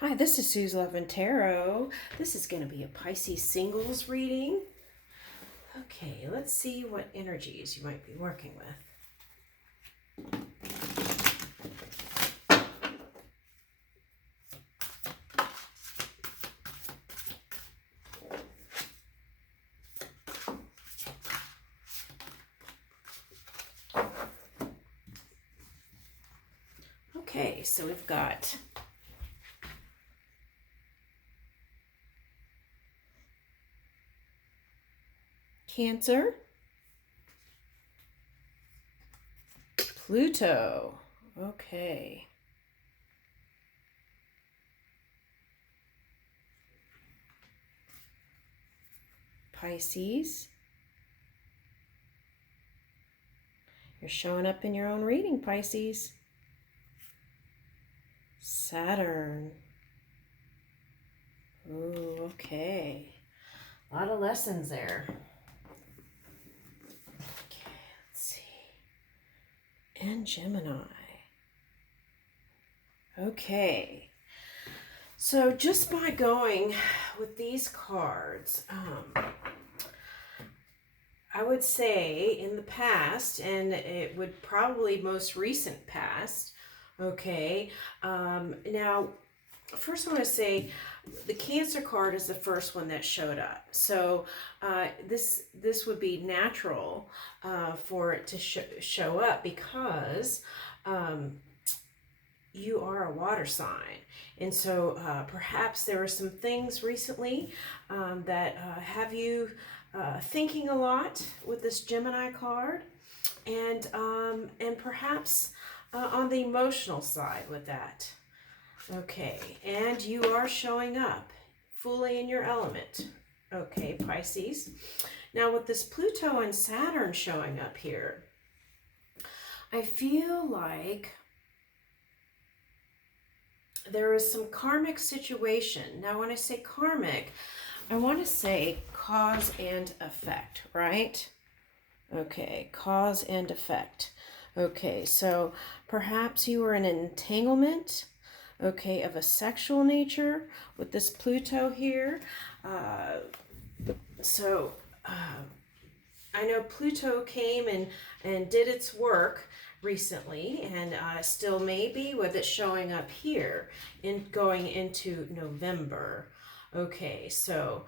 Hi, this is Sue's Love and Tarot. This is going to be a Pisces Singles reading. Okay, let's see what energies you might be working with. Okay, so we've got Cancer, Pluto. Okay. Pisces. You're showing up in your own reading, Pisces. Saturn. Ooh, okay. A lot of lessons there. Okay, let's see. And Gemini. Okay. So just by going with these cards, I would say in the past, and it would probably most recent past, okay, now first I want to say the Cancer card is the first one that showed up. So this would be natural for it to show up because you are a water sign. And so perhaps there are some things recently that have you thinking a lot with this Gemini card, and perhaps on the emotional side with that. Okay, and you are showing up fully in your element. Okay, Pisces. Now with this Pluto and Saturn showing up here, I feel like there is some karmic situation. Now when I say karmic, I want to say cause and effect, right? Okay, cause and effect. Okay, so perhaps you were in an entanglement, okay, of a sexual nature with this Pluto here. I know Pluto came and did its work recently, and still maybe with it showing up here in going into November. Okay, so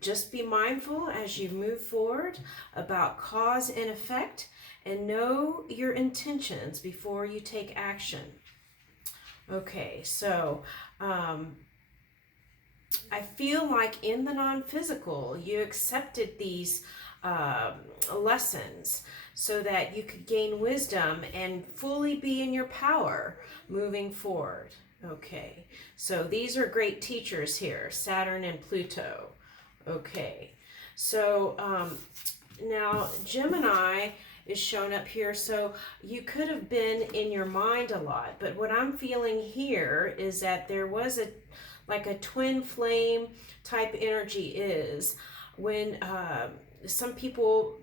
just be mindful as you move forward about cause and effect, and know your intentions before you take action. Okay, so I feel like in the non-physical, you accepted these lessons so that you could gain wisdom and fully be in your power moving forward. Okay, so these are great teachers here, Saturn and Pluto. Okay, so now Gemini is shown up here, so you could have been in your mind a lot, but what I'm feeling here is that there was a twin flame type energy is when some people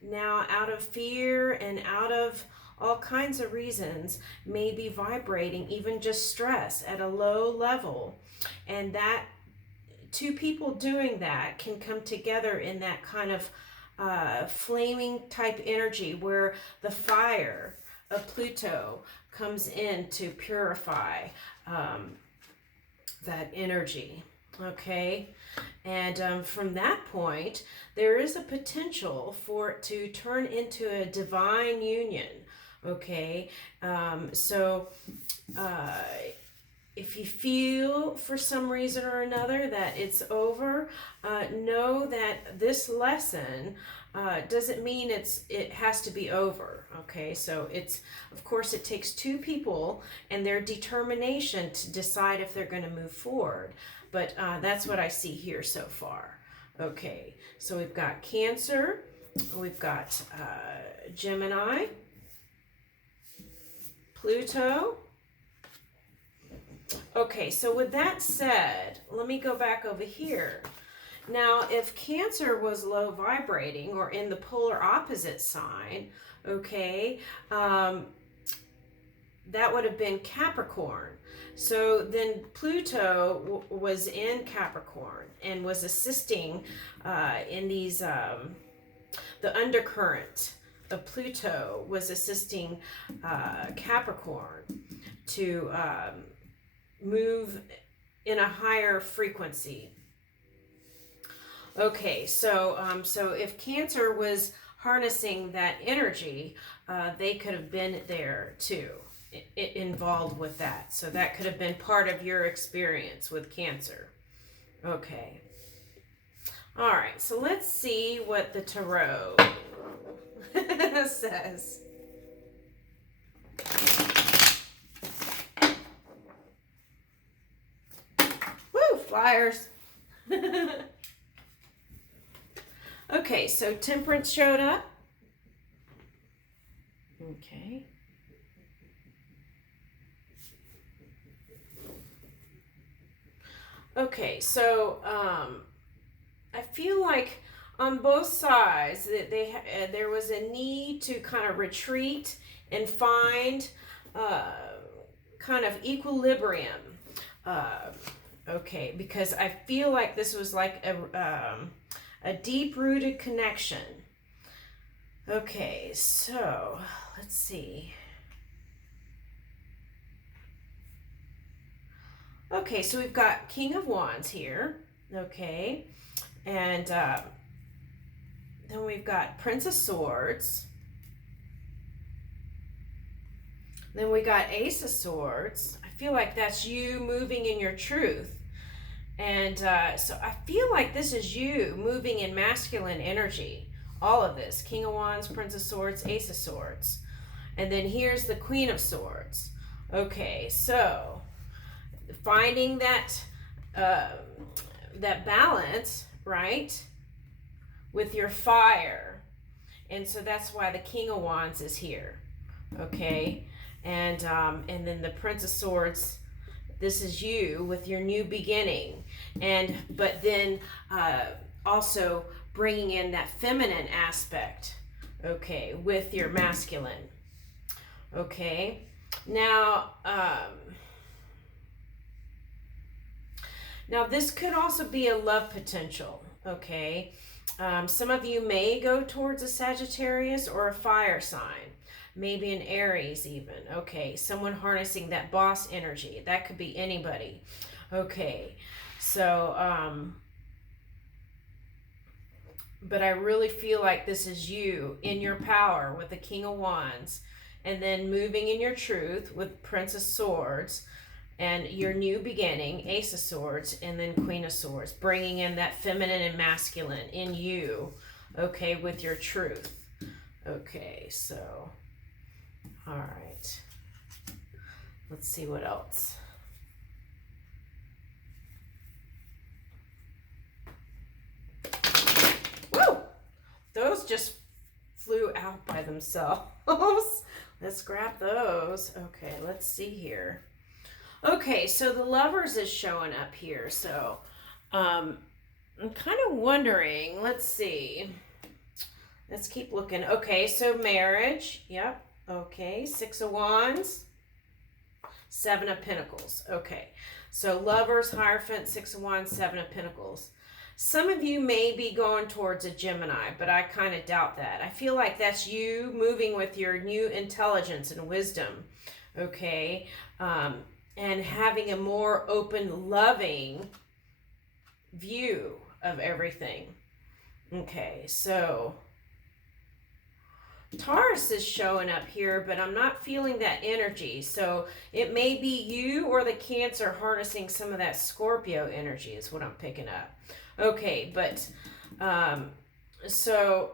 now, out of fear and out of all kinds of reasons, may be vibrating even just stress at a low level, and that two people doing that can come together in that kind of flaming type energy where the fire of Pluto comes in to purify that energy. Okay, and from that point, there is a potential for it to turn into a divine union. Okay, so if you feel for some reason or another that it's over, know that this lesson doesn't mean it has to be over. Okay, so it's, of course, it takes two people and their determination to decide if they're going to move forward. But that's what I see here so far. Okay, so we've got Cancer, we've got Gemini, Pluto. Okay, so with that said, let me go back over here. Now, if Cancer was low vibrating or in the polar opposite sign, okay, that would have been Capricorn. So then Pluto was in Capricorn and was assisting in these, the undercurrent of Pluto was assisting Capricorn to move in a higher frequency. Okay, so so if Cancer was harnessing that energy, they could have been there too, involved with that. So that could have been part of your experience with Cancer. Okay. All right, so let's see what the tarot says. Woo, flyers. Okay, so Temperance showed up. Okay. Okay, so I feel like on both sides that there was a need to kind of retreat and find kind of equilibrium. Okay, because I feel like this was like a deep-rooted connection. Okay, so let's see. Okay, so we've got King of Wands here. Okay, and then we've got Prince of Swords. Then we got Ace of Swords. I feel like that's you moving in your truth. And so I feel like this is you moving in masculine energy. All of this. King of Wands, Prince of Swords, Ace of Swords. And then here's the Queen of Swords. Okay, so finding that that balance, right, with your fire. And so that's why the King of Wands is here. Okay, and then the Prince of Swords, this is you with your new beginning. And but then also bringing in that feminine aspect, okay, with your masculine. Okay, now now this could also be a love potential. Okay, some of you may go towards a Sagittarius or a fire sign, maybe an Aries even. Okay, someone harnessing that boss energy. That could be anybody. Okay, so but I really feel like this is you in your power with the King of Wands, and then moving in your truth with Prince of Swords, and your new beginning, Ace of Swords, and then Queen of Swords, bringing in that feminine and masculine in you, okay, with your truth. Okay, so, all right. Let's see what else. Woo! Those just flew out by themselves. Let's grab those. Okay, let's see here. Okay, so the Lovers is showing up here. So I'm kind of wondering, let's see. Let's keep looking. Okay, so marriage. Yep. Okay, Six of Wands. Seven of Pentacles. Okay, so Lovers, Hierophant, Six of Wands, Seven of Pentacles. Some of you may be going towards a Gemini, but I kind of doubt that. I feel like that's you moving with your new intelligence and wisdom. Okay, and having a more open, loving view of everything. Okay, so Taurus is showing up here, but I'm not feeling that energy. So it may be you or the Cancer harnessing some of that Scorpio energy is what I'm picking up. Okay, but so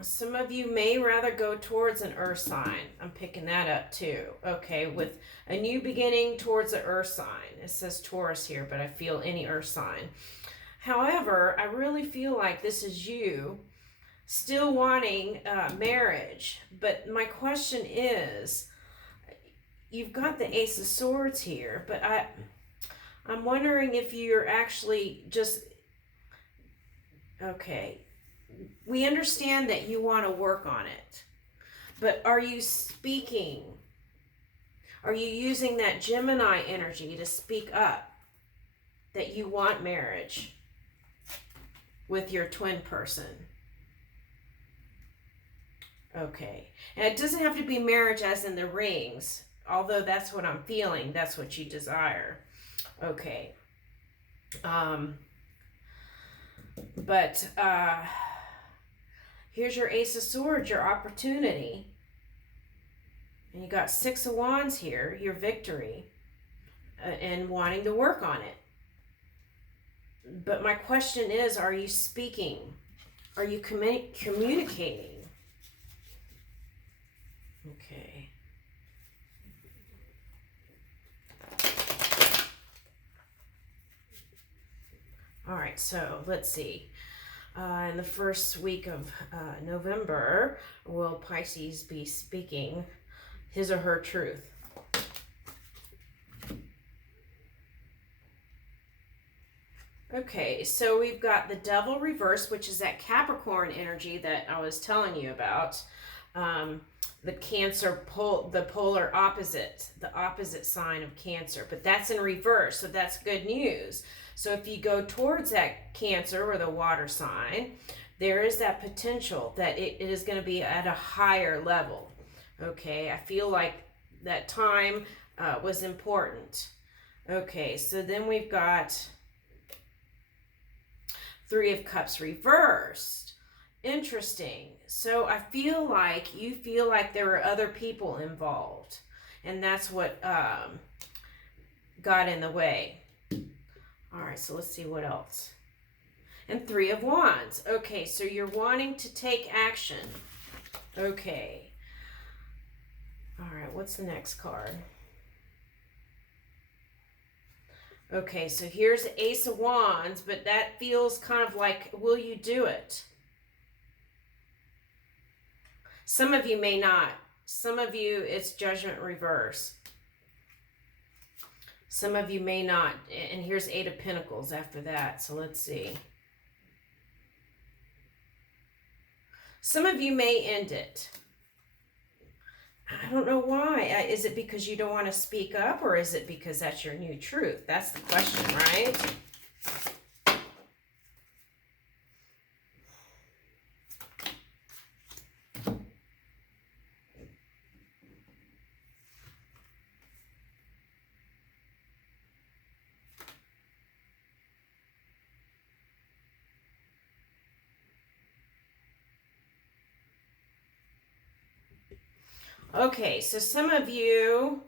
some of you may rather go towards an earth sign. I'm picking that up too. Okay, with a new beginning towards the earth sign. It says Taurus here, but I feel any earth sign. However, I really feel like this is you still wanting marriage. But my question is, you've got the Ace of Swords here, but I'm wondering if you're actually just, okay, we understand that you want to work on it, but are you speaking Are you using that Gemini energy to speak up that you want marriage with your twin person? Okay. And it doesn't have to be marriage as in the rings, although that's what I'm feeling. That's what you desire. Okay. But here's your Ace of Swords, your opportunity. And you got Six of Wands here, your victory, and wanting to work on it. But my question is, are you speaking? Are you communicating? Okay. All right, so let's see. In the first week of November, will Pisces be speaking his or her truth? Okay, so we've got the Devil reverse, which is that Capricorn energy that I was telling you about. The Cancer the polar opposite, the opposite sign of Cancer, but that's in reverse, so that's good news. So if you go towards that Cancer or the water sign, there is that potential that it is going to be at a higher level. Okay, I feel like that time was important. Okay, so then we've got Three of Cups reversed. Interesting. So I feel like you feel like there are other people involved, and that's what got in the way. All right, so let's see what else. And Three of Wands. Okay, so you're wanting to take action. Okay. All right, what's the next card? Okay, so here's the Ace of Wands, but that feels kind of like, will you do it? Some of you may not. Some of you, it's Judgment reverse. Some of you may not. And here's Eight of Pentacles after that, so let's see. Some of you may end it. I don't know why. Is it because you don't want to speak up, or is it because that's your new truth? That's the question, right? Okay, so some of you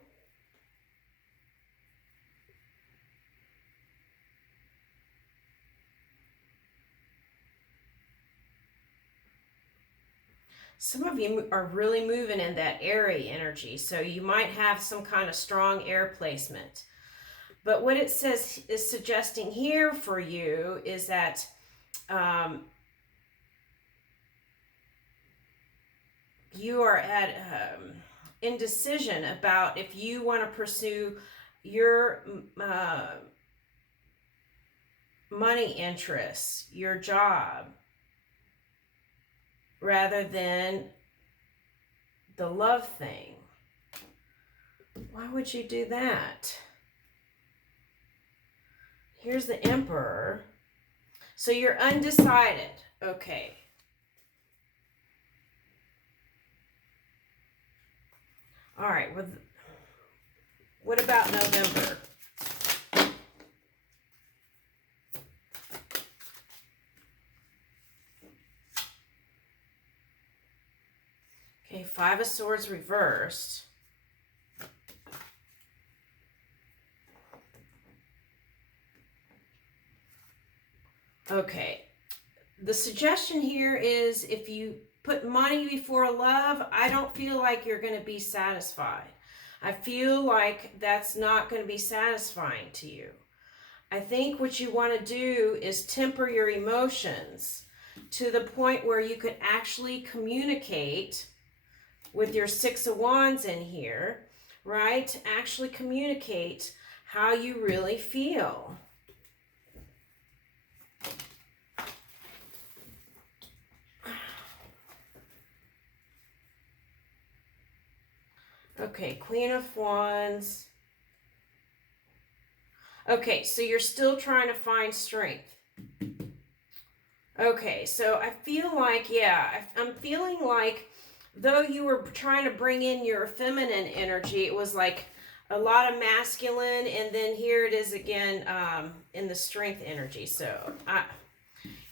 are really moving in that airy energy, so you might have some kind of strong air placement. But what it says is suggesting here for you is that you are at indecision about if you want to pursue your money interests, your job, rather than the love thing. Why would you do that? Here's the Emperor. So you're undecided. Okay. All right. What about November? Okay, Five of Swords reversed. Okay, the suggestion here is if you put money before love, I don't feel like you're going to be satisfied. I feel like that's not going to be satisfying to you. I think what you want to do is temper your emotions to the point where you could actually communicate with your Six of Wands in here, right? Actually communicate how you really feel. Okay, Queen of Wands. Okay, so you're still trying to find strength. Okay, so I feel like, yeah, I'm feeling like though you were trying to bring in your feminine energy, it was like a lot of masculine, and then here it is again in the strength energy. So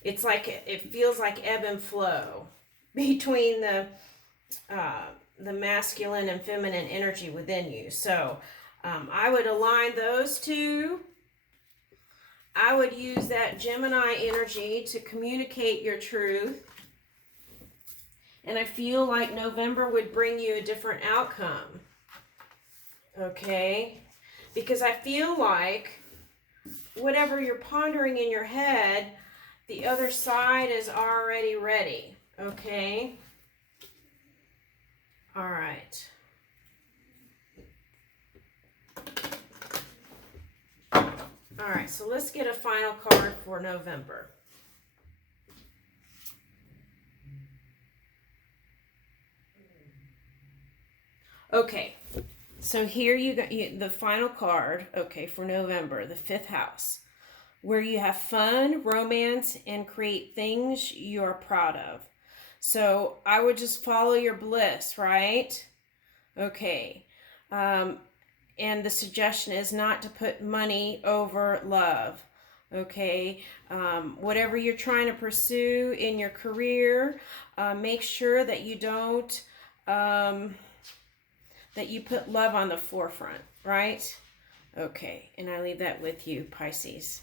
it's like it feels like ebb and flow between the masculine and feminine energy within you. So I would align those two. I would use that Gemini energy to communicate your truth. And I feel like November would bring you a different outcome. Okay? Because I feel like whatever you're pondering in your head, the other side is already ready. Okay? All right. All right, so let's get a final card for November. Okay, so here you got the final card, okay, for November, the 5th house, where you have fun, romance, and create things you're proud of. So I would just follow your bliss, right? Okay. And the suggestion is not to put money over love. Okay, whatever you're trying to pursue in your career, make sure that you don't that you put love on the forefront, right? Okay, and I leave that with you, Pisces.